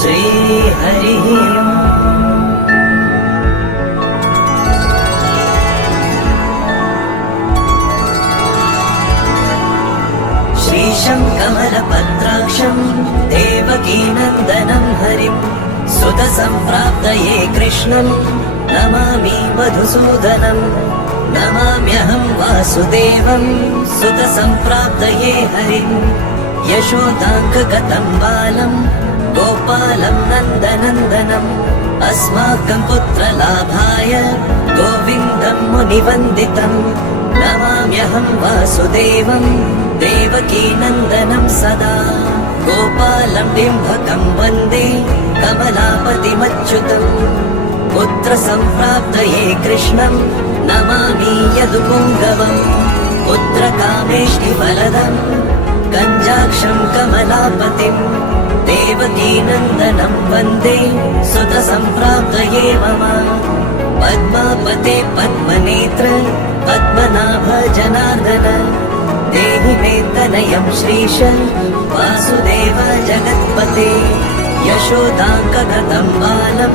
श्रीहरिः श्रीशं कमलपत्राक्षं देवकीनन्दनं हरिं सुतसम्प्राप्तये कृष्णं नमामि मधुसूदनं नमाम्यहं वासुदेवं सुतसम्प्राप्तये हरिं यशोदाङ्कगतं बालं गोपालं नन्दनन्दनम् अस्माकं पुत्रलाभाय गोविन्दं मुनिवन्दितं नमाम्यहं वासुदेवं देवकीनन्दनं सदा गोपालं डिम्भकं वन्दे कमलापतिमच्युतं पुत्रसम्प्राप्तये कृष्णं नमामि यदुपुङ्गवं पुत्रकामेष्टिफलदं कञ्जाक्षं कमलापतिं देवकीनन्दनं वन्दे सुतसम्प्राप्तये मम पद्मापते पद्मनेत्र पद्मनाभ जनार्दन देहि मे तनयं श्रीश वासुदेव जगत्पते यशोदाङ्कगतं बालं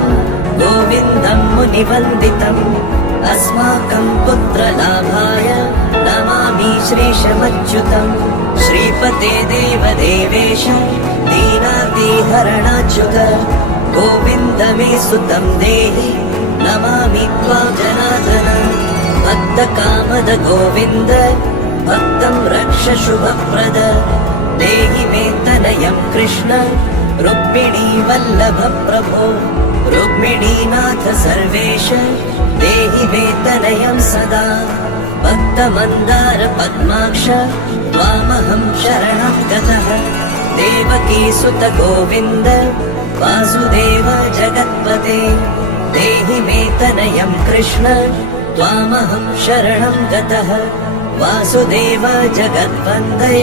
गोविन्दं मुनिवन्दितम् अस्माकं पुत्रलाभाय नमामि श्रीशमच्युतं श्रीपते देवदेवेश दीनार्तिहरणाच्युत गोविन्द मे सुतं देहि नमामि त्वां जनार्दन भक्तकामद गोविन्द भक्तं रक्ष शुभप्रद देहि मे तनयं कृष्ण रुक्मिणी वल्लभ प्रभो रुक्मिणीनाथ सर्वेश देहि मे तनयं सदा भक्तमन्दार पद्माक्ष त्वामहं शरणं गतः देवकी सुत गोविन्द वासुदेव जगत्पते देहि मे तनयं कृष्ण त्वामहं शरणं गतः वासुदेव जगद्वन्दय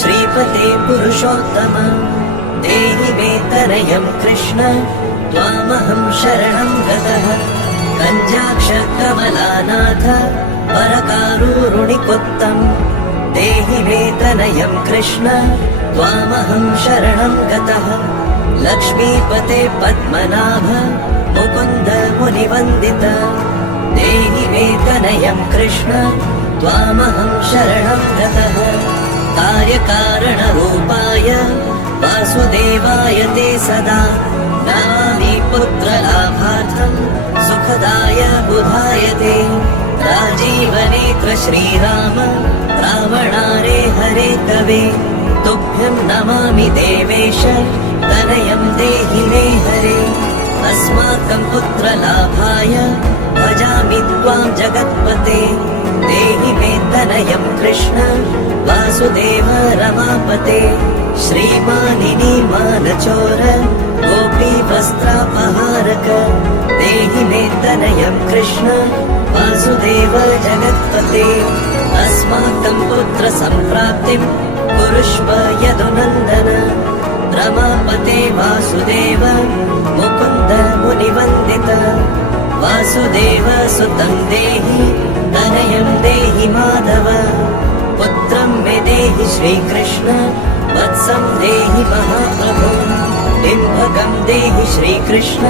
श्रीपते पुरुषोत्तम देहि मे तनयं कृष्ण त्वामहं शरणं गतः कञ्जाक्ष कमलानाथ वरकारुरुणिकुत्तम् देहि मे तनयं कृष्ण त्वामहं शरणं गतः लक्ष्मीपते पद्मनाभ मुकुन्द मुनिवन्दित देहि मे तनयं कृष्ण त्वामहं शरणं गतः कार्यकारणरूपाय वासुदेवाय ते सदा नमामि पुत्रलाभार्थं सुखदाय बुधाय ते राजीवनेत्र श्रीराम रावणारे हरे कवे तुभ्यं नमामि देवेश तनयं देहि मे हरे अस्माकं पुत्रलाभाय भजामि त्वां जगत्पते देहि मे तनयं कृष्ण वासुदेव रमापते श्रीमानिनी मानचोर गोपी वस्त्रापहारक देहि मे तनयं कृष्ण वासुदेव जगत्पते अस्माकं पुत्रसम्प्राप्तिं कुरुष्व यदुनन्दन रमापते वासुदेव मुकुन्द मुनिवन्दित वासुदेव सुतं देहि तनयं देहि माधव पुत्रं मे देहि श्रीकृष्ण वत्सं देहि महाप्रभो डिम्भकं देहि श्रीकृष्ण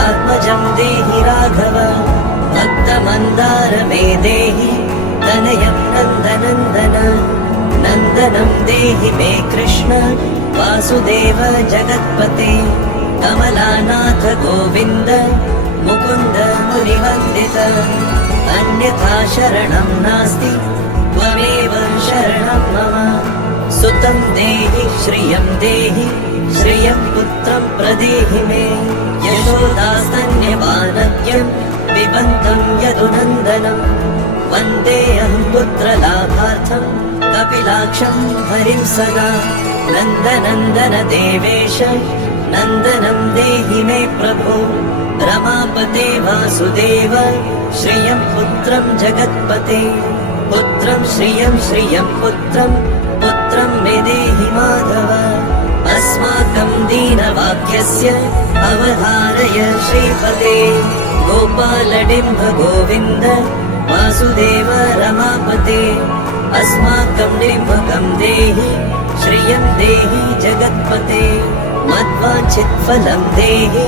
आत्मजं देहि राघव भक्तमन्दार मे देहि तनयं नन्दनन्दन नन्दनं देहि मे कृष्ण वासुदेव जगत्पते कमलानाथ गोविन्द मुकुन्द मुनिवन्दित अन्यथा शरणं नास्ति त्वमेव शरणं मम सुतं देहि श्रियं पुत्रं प्रदेहि मे यशोदास्तन्यपानद्यं पिबन्तं यदुनन्दनं वन्देऽहं पुत्रलाभार्थं कपिलाक्षं हरिं सदा नन्दनन्दन देवेश नन्दनं देहि मे प्रभो रमापते वासुदेव श्रियं पुत्रं जगत्पते पुत्रं श्रियं पुत्रं मे देहि माधव अस्माकं दीनवाक्यस्य अवधारय श्रीपते गोपालडिम्ब गोविन्द वासुदेव रमापते अस्माकं डिम्बकं देहि श्रियं देहि जगत्पते मद्वाञ्छितफलं देहि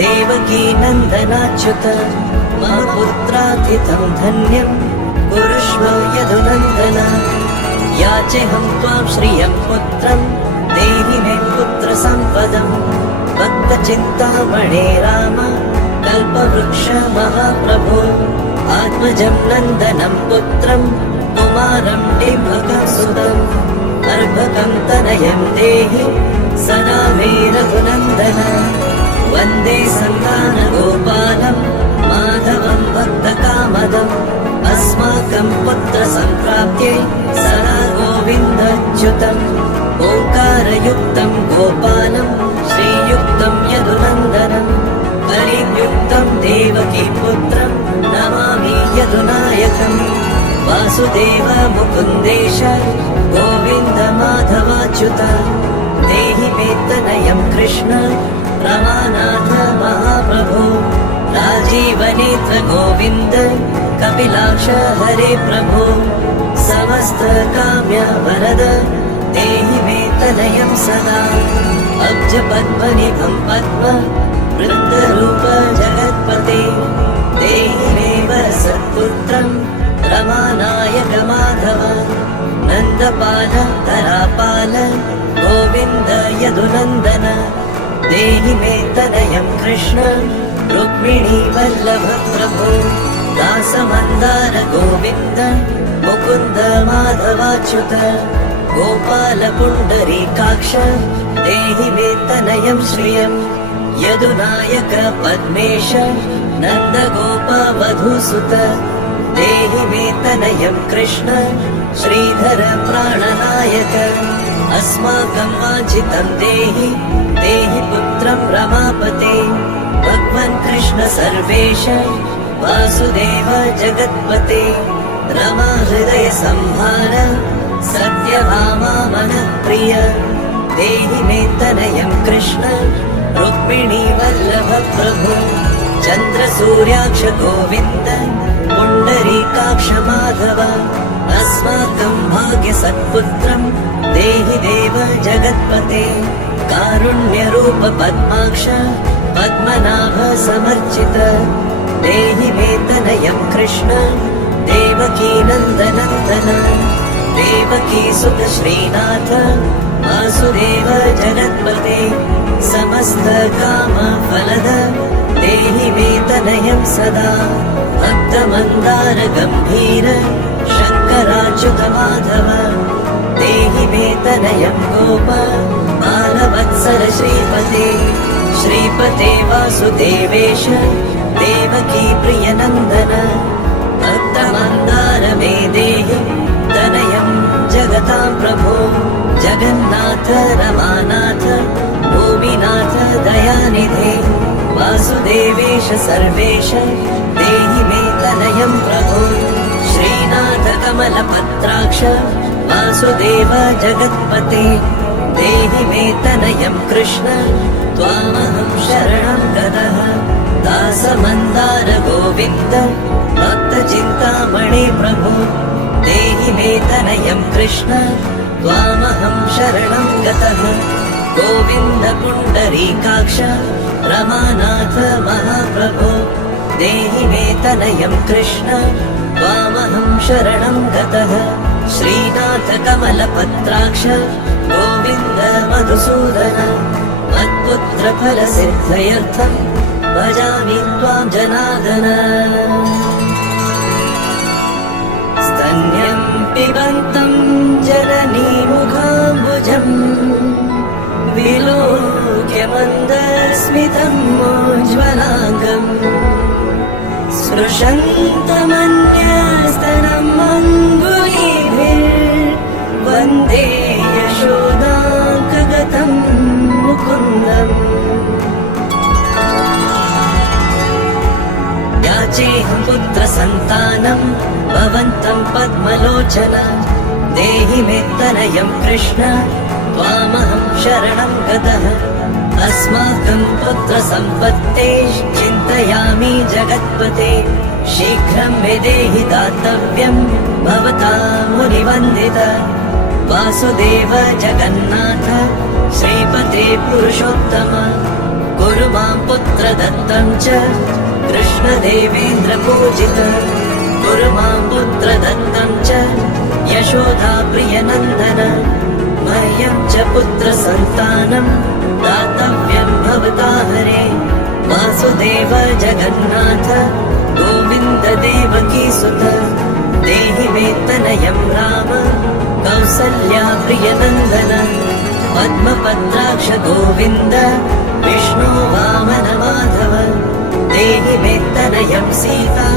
देवकी नन्दनाच्युत मम पुत्राथितं धन्यं कुरुष्व यदुनन्दन याचेऽहं त्वां श्रियं पुत्रं देहि मे पुत्रसम्पदम् भक्तचिन्तामणे राम कल्पवृक्ष महाप्रभो आत्मजं नन्दनं पुत्रं कुमारं डिम्बकं सुतम् अर्भकं तनयं देहि सदा मे रघुनन्दन वन्दे सन्तानगोपालं माधवं भक्तकामदम् अस्माकं पुत्रसम्प्राप्त्यै सदा गोविन्दच्युतम् ओङ्कारयुक्तं गोपालं श्रीयुक्तं यदुनन्दनम् कलियुक्तं देवकीपुत्रं नमामि यदुनायकम् वासुदेव मुकुन्देश गोविन्द माधवाच्युत देहि मे तनयं कृष्ण रमानाथ महाप्रभो राजीवनेत्र गोविन्द कपिलाक्ष हरे प्रभो समस्त काम्य वरद देहि मे तनयं सदा अब्ज पद्मनिभं पद्म वृन्दरूप जगत्पते देहि मे वरसत्पुत्रं रमानायक माधव नन्दपाल धरापाल गोविन्द यदुनन्दन देहि मे तनयं कृष्ण रुक्मिणी वल्लभ प्रभो दासमन्दार गोविन्द मुकुन्द माधवाच्युत गोपाल पुण्डरीकाक्ष देहि मे तनयं श्रियं यदुनायक पद्मेश नन्दगोप वधूसुत देहि मे तनयं कृष्ण श्रीधर प्राणनायक अस्माकं वाञ्छितं देहि देहि पुत्रं रमापते भगवन् कृष्ण सर्वेश वासुदेव जगत्पते रमा हृदय संहार सत्यभामा मनः प्रिय देहि मे तनयं कृष्ण रुक्मिणी वल्लभ प्रभु चन्द्रसूर्याक्ष गोविन्द पुण्डरीकाक्ष माधव अस्माकं भाग्यसत्पुत्रं देहि देव जगत्पते कारुण्यरूप पद्माक्ष पद्मनाभ समर्चित देहि मे तनयं कृष्ण देवकी नन्दनन्दन देवकी सुत श्रीनाथ वासुदेव जगत्पते समस्त काम फलद देहि मे तनयं सदा भक्तमन्दार गम्भीर शङ्कराच्युत माधव देहि मे तनयं गोप बालवत्सर श्रीपते श्रीपते वासुदेवेश देवकी प्रियनन्दन भक्तमन्दार मे देहि तनयं जगतां प्रभो जगन्नाथ रमानाथ भूमिनाथ दयानिधे वासुदेवेश सर्वेश देहि मे तनयं प्रभो श्रीनाथ कमलपत्राक्ष वासुदेव जगत्पते देहि मे तनयं कृष्ण त्वामहं शरणं गतः दासमन्दार गोविन्द भक्तचिन्तामणे प्रभो देहि मे तनयं कृष्ण त्वामहं शरणं गतः गोविन्द पुण्डरीकाक्ष रमानाथ महाप्रभो देहि मे तनयं कृष्ण त्वामहं शरणं गतः श्रीनाथ कमलपत्राक्ष गोविन्द मधुसूदन मत्पुत्र फलसिद्धयर्थं भजामि त्वां जनार्दन स्तन्यं पिबन्तं जननीमुखाम्बुजम् विलोक्य मन्दस्मितं मोज्ज्वलाङ्गम् स्पृशन्तमन्यस्तनम् अङ्गुलीभिर्वन्दे यशोदाङ्कगतं मुकुन्दम् याचेऽहं पुत्रसन्तानं भवन्तं पद्मलोचन देहि मे तनयं कृष्ण त्वामहं शरणं गतः अस्माकं पुत्रसम्पत्ते चिन्तयामि जगत्पते शीघ्रं विदेहि दातव्यं भवता मुनिवन्दित वासुदेव जगन्नाथ श्रीपते पुरुषोत्तम कुरु मां पुत्रदत्तं च कृष्णदेवेन्द्र पूजित कुरु मां पुत्रदत्तं च यशोदा प्रियनन्दन मह्यं च पुत्रसन्तानं दातव्यं भवता हरे वासुदेव जगन्नाथ गोविन्द देवकी सुत देहि मे तनयं राम कौसल्या प्रियनन्दन पद्मपत्राक्ष गोविन्द विष्णु वामन माधव देहि मे तनयं सीता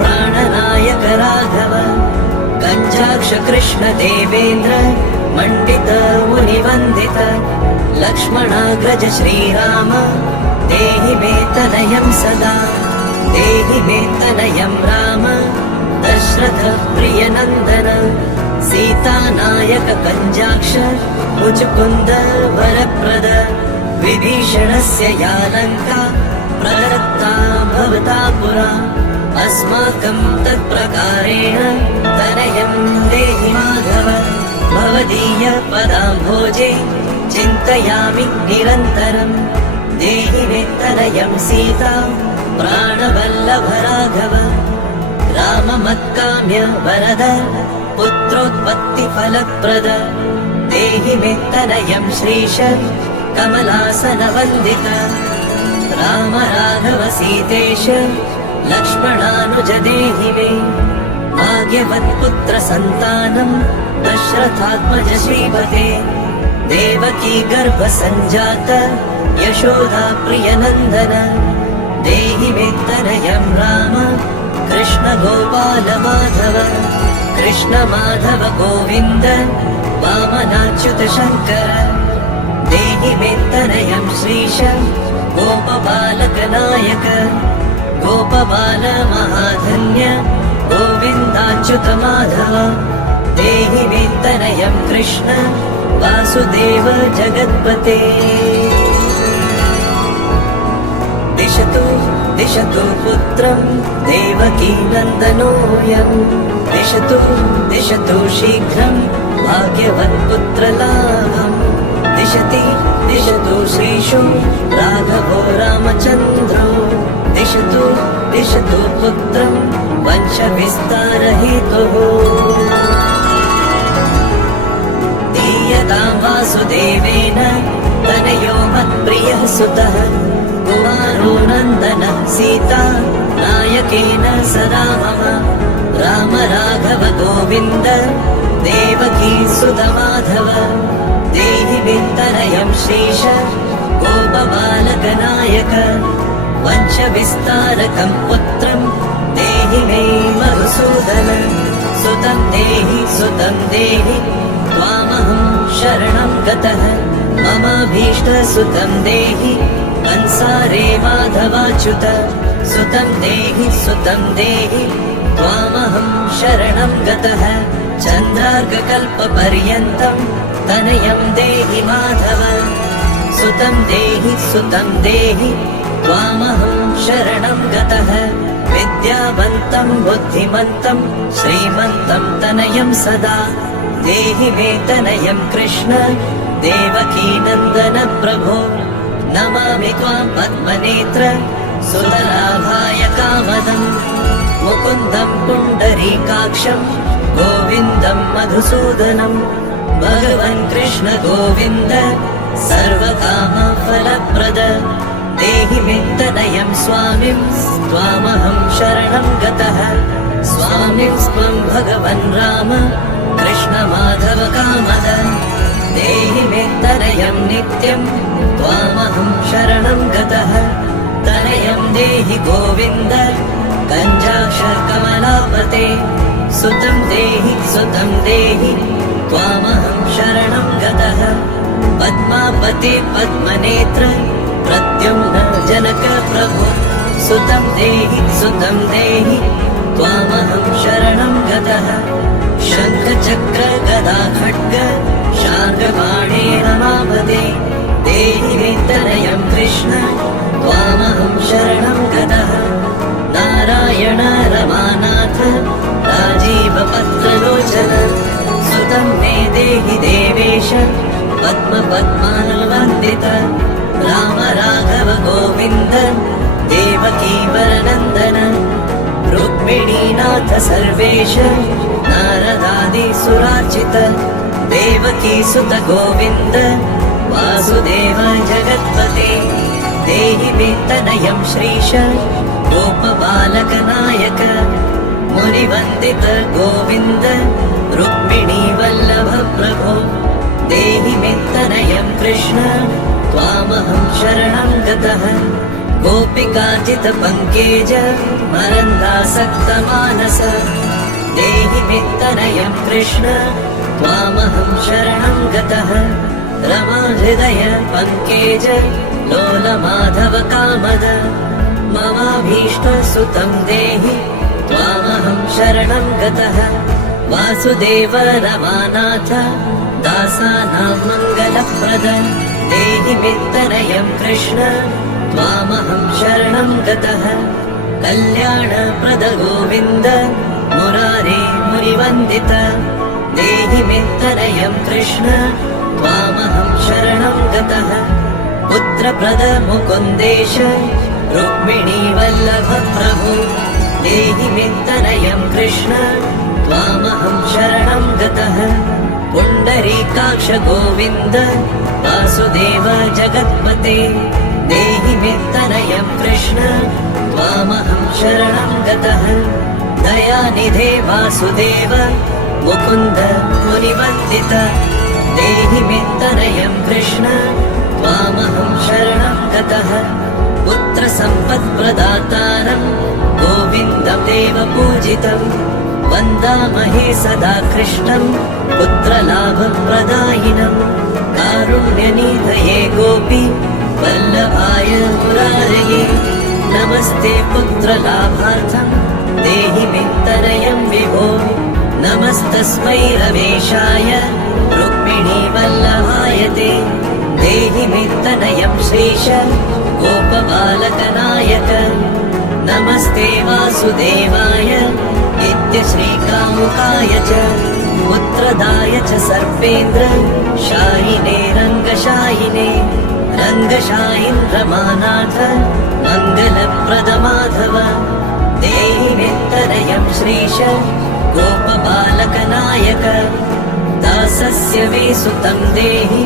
प्राणनायक राघव कञ्जाक्ष कृष्ण देवेन्द्र मण्डित मुनिवन्दित लक्ष्मणाग्रज श्रीराम देहि मे तनयं सदा देहि मे तनयं राम दशरथ प्रियनन्दन सीतानायक कञ्जाक्ष मुचुकुन्द वरप्रद विभीषणस्य या लङ्का प्रदत्ता भवता पुरा अस्माकं तत्प्रकारेण तनयं देहि माधव भवदीय पदाम्भोजे चिन्तयामि निरन्तरं देहि मे तनयं सीता प्राणवल्लभ राघव राममत्काम्य वरद पुत्रोत्पत्तिफलप्रद देहि मे तनयं श्रीश कमलासनवन्दित राम राघव सीतेश लक्ष्मणानुज देहि मे भाग्यवत्पुत्रसन्तानं दशरथात्मज श्रीपते देवकी गर्भसञ्जात यशोदा प्रियनन्दन देहि मे तनयं राम कृष्ण गोपाल माधव कृष्ण माधव गोविन्द वामनाच्युत शङ्कर देहि मे तनयं श्रीश गोपबालक नायक गोपबाल महाधन्य गोविन्दाच्युत माधव देहि मे तनयं कृष्ण वासुदेव जगत्पते दिशतु दिशतु पुत्रं देवकी नन्दनोऽयं दिशतु दिशतु शीघ्रं भाग्यवत्पुत्रलाभम् दिशति दिशतु श्रीशो राघवो रामचन्द्रो दिशतु दिशतु पुत्रं वंशविस्तारहेतुः दीयतां वासुदेवेन तनयो मत्प्रियः सुतः कुमारो नन्दनः सीता नायकेन सदा मम राम राघव गोविन्द देवकी सुत माधव देहि मे तनयं श्रीश गोपबालक नायक वंशविस्तारकं पुत्रं देहि मे मधुसूदन सुतं देहि त्वामहं शरणं गतः ममाभीष्टसुतं देहि कंसारे माधवाच्युत सुतं देहि त्वामहं शरणं गतः चन्द्रार्ककल्पपर्यन्तं तनयं देहि माधव सुतं देहि त्वामहं शरणं गतः विद्यावन्तं बुद्धिमन्तं श्रीमन्तं तनयं सदा देहि मे तनयं कृष्ण देवकी नन्दन प्रभो नमामि त्वां पद्मनेत्र सुतलाभाय कामदं मुकुन्दं पुण्डरीकाक्षं गोविन्दं मधुसूदनं भगवन् कृष्ण गोविन्द सर्वकामफलप्रद देहि मे तनयं स्वामिं त्वामहं शरणं गतः स्वामिं त्वं भगवन् राम कृष्ण माधव कामद देहि मे तनयं नित्यं त्वामहं शरणं गतः तनयं देहि गोविन्द कञ्जाक्ष कमलापते सुतं देहि त्वामहं शरणं गतः पद्मापते पद्मनेत्र प्रद्युम्न जनक प्रभो सुतं देहि त्वामहं शरणं गतः शङ्खचक्र गदा खड्ग शार्ङ्गबाणेन मापते देहि मे तनयं कृष्ण त्वामहं शरणं गतः नारायण रमानाथ राजीवपत्रलोचन सुतं मे देहि देवेश पद्मपद्मानुवन्दित राम राघव गोविन्द देवकी वरनन्दन रुक्मिणीनाथ सर्वेश नारदादिसुरार्चित देवकी सुत गोविन्द वासुदेव जगत्पते देहि मे तनयं श्रीश गोपबालकनायक मुनिवन्दित गोविन्द रुक्मिणी वल्लभ प्रभो देहि मे तनयं कृष्ण त्वामहं शरणं गतः गोपिकाजित पङ्केज मरन्दासक्तमानस देहि मे तनयं कृष्ण त्वामहं शरणं गतः रमा हृदय पङ्केज लोलमाधव कामद ममाभीष्टसुतं देहि त्वामहं शरणं गतः वासुदेव रमानाथ दासानां मङ्गलप्रद देहि मे तनयं कृष्ण त्वामहं शरणं गतः कल्याणप्रद गोविन्द मुरारे मुनिवन्दित देहि मे तनयं कृष्ण त्वामहं शरणं गतः पुत्रप्रद मुकुन्देश रुक्मिणी वल्लभ प्रभु देहि मे तनयं कृष्ण त्वामहं शरणं गतः पुण्डरीकाक्ष गोविन्द वासुदेव जगत्पते देहि मे तनयं कृष्ण त्वामहं शरणं गतः दयानिधे वासुदेव मुकुन्द मुनिवन्दित देहि मे तनयं कृष्ण त्वामहं शरणं गतः पुत्रसम्पत्प्रदातारं गोविन्दं देवपूजितं वन्दामहे सदा कृष्णं पुत्रलाभप्रदायिनं कारुण्यनिधये गोपी वल्लभाय मुरारये नमस्ते पुत्रलाभार्थं देहि मे तनयं विभो नमस्तस्मै रमेशाय रुक्मिणी वल्लभाय ते देहि मे तनयं श्रीश गोपबालकनायक नमस्ते वासुदेवाय नित्यश्रीकामुकाय च पुत्रदाय च सर्पेन्द्र शायिने रङ्गशायिने रङ्गशायीन्द्रमानाथ मङ्गलप्रद माधव देहि मे तनयं श्रीश गोपबालकनायक दासस्य वे सुतं देहि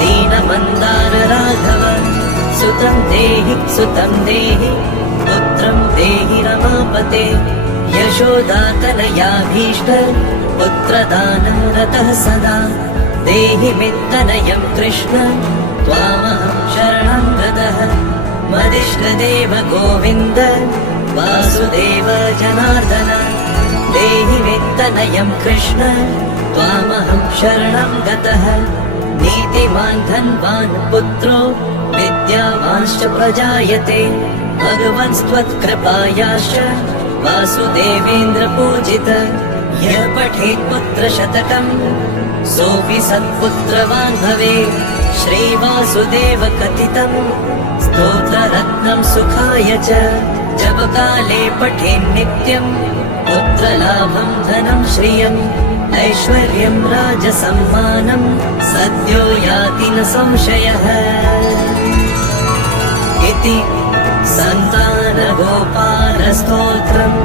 दीनमन्दार राघव सुतं देहि पुत्रं देहि रमापते यशोदातनयाभीष्ट पुत्रदानं रतः सदा देहि मे तनयं कृष्ण त्वामहं शरणं गतः मदिष्टदेव गोविन्द वासुदेव जनार्दन देहि मे तनयं कृष्ण त्वामहं शरणं गतः नीतिमान् धनवान् पुत्रो विद्यावांश्च प्रजायते भगवन्स्त्वत्कृपायाश्च वासुदेवेन्द्र पूजित यः पठेत् पुत्रशतकम् सोऽपि सत्पुत्रवान् भवेत् श्रीवासुदेव कथितं स्तोत्ररत्नं सुखाय च जपकाले पठेन्नित्यं पुत्रलाभं धनं श्रियम् ऐश्वर्यं राजसम्मानं सद्यो याति न संशयः इति सन्तानगोपालस्तोत्रम्